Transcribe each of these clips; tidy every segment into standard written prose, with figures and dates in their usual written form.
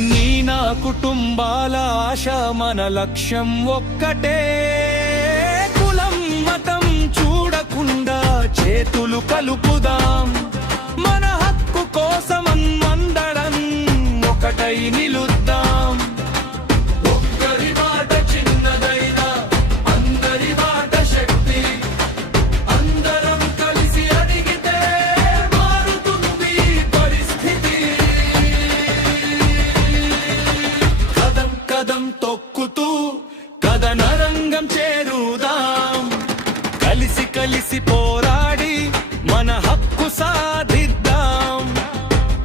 నీ నా కుటుంబాల ఆశ మన లక్ష్యం ఒక్కటే, కులం మతం చూడకుండా చేతులు కలుపుదాం, మన హక్కు కోసం అందరం ఒకటై నిలుద్దాం. ఒక్కరి మాట చిన్నదైనా అందరి మాట శక్తి, అందరం కలిసి అడిగితే మారుతుంది పరిస్థితి. కదం కదం తొక్కుతూ కథనరంగం చేరుదాం, కలిసి కలిసి పోరాడి మన హక్కు సాధిద్దాం.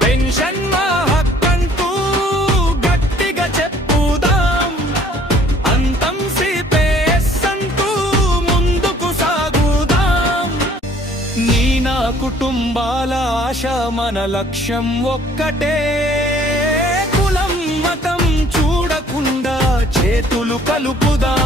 పెన్షన్ మా హక్కంటూ గట్టిగా చెప్పుదాం, అంతం సిపిఎస్ అంటూ ముందుకు సాగుదాం. నీ నా కుటుంబాల ఆశ మన లక్ష్యం ఒక్కటే, కులం మతం చూడకుండా చేతులు కలుపుదాం.